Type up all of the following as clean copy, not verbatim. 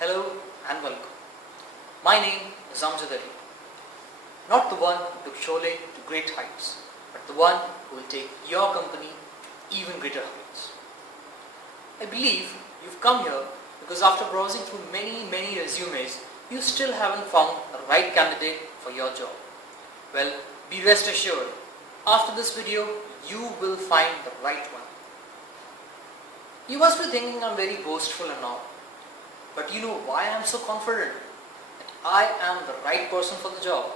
Hello and welcome. My name is Amjad Ali. Not the one who took Sholay to great heights, but the one who will take your company to even greater heights. I believe you've come here because after browsing through many resumes, you still haven't found the right candidate for your job. Well, be rest assured, after this video, you will find the right one. You must be thinking I'm very boastful and all. But you know why I am so confident that I am the right person for the job?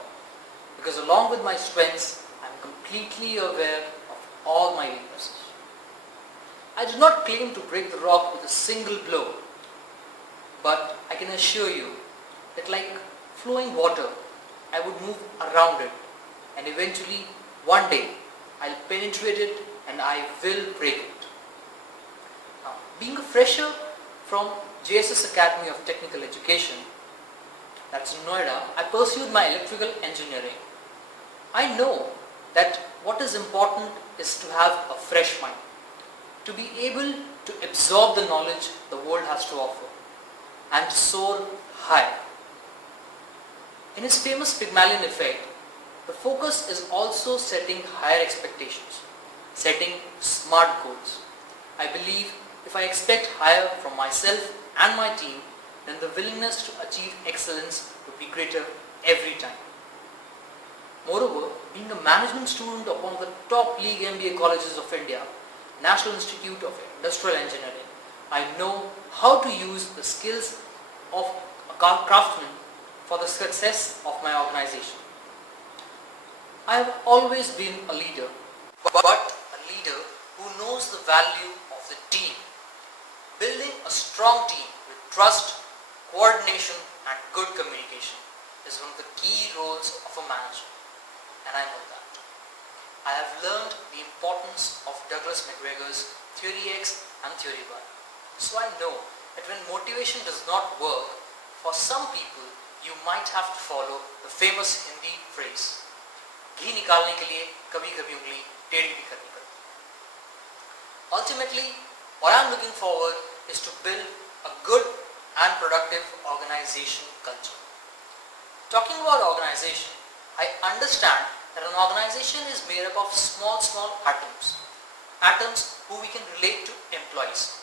Because along with my strengths, I am completely aware of all my weaknesses. I do not claim to break the rock with a single blow, but I can assure you that like flowing water, I would move around it and eventually one day I'll penetrate it and I will break it. Now, being a fresher from JSS Academy of Technical Education, that's in Noida, I pursued my electrical engineering. I know that what is important is to have a fresh mind, to be able to absorb the knowledge the world has to offer, and to soar high. In his famous Pygmalion effect, the focus is also setting higher expectations, setting smart goals. I believe if I expect higher from myself and my team, then the willingness to achieve excellence would be greater every time. Moreover, being a management student of one of the top league MBA colleges of India, National Institute of Industrial Engineering, I know how to use the skills of a craftsman for the success of my organization. I have always been a leader, but a leader who knows the value of the team. Building a strong team with trust, coordination and good communication is one of the key roles of a manager, and I know that. I have learned the importance of Douglas McGregor's Theory X and Theory Y. So I know that when motivation does not work, for some people you might have to follow the famous Hindi phrase, घी निकालने के लिए कभी-कभी उंगली टेढ़ी भी करनी पड़ती है. Ultimately, what I am looking forward is to build a good and productive organization culture. Talking about organization, I understand that an organization is made up of small atoms who we can relate to employees.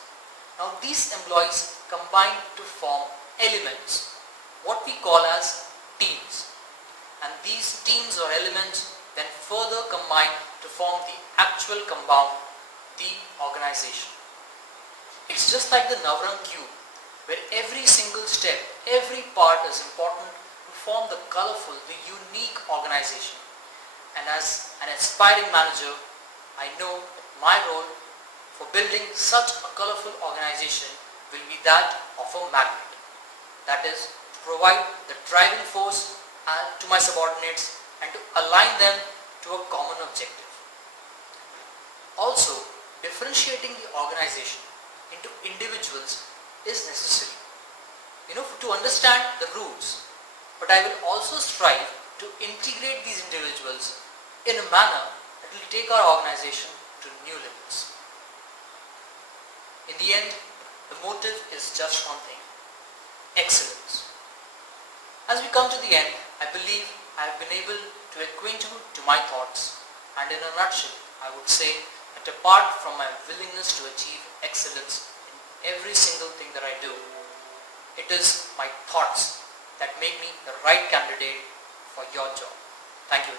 Now these employees combine to form elements, what we call as teams. And these teams or elements then further combine to form the actual compound, the organization. It's just like the Navran cube, where every single step, every part is important to form the colorful, the unique organization. And as an aspiring manager, I know that my role for building such a colorful organization will be that of a magnet. That is, to provide the driving force to my subordinates and to align them to a common objective. Also, differentiating the organization into individuals is necessary, to understand the roots, but I will also strive to integrate these individuals in a manner that will take our organization to new levels. In the end, the motive is just one thing: excellence. As we come to the end, I believe I have been able to acquaint you to my thoughts, and in a nutshell, I would say that apart from my willingness to achieve excellence in every single thing that I do, it is my thoughts that make me the right candidate for your job. Thank you.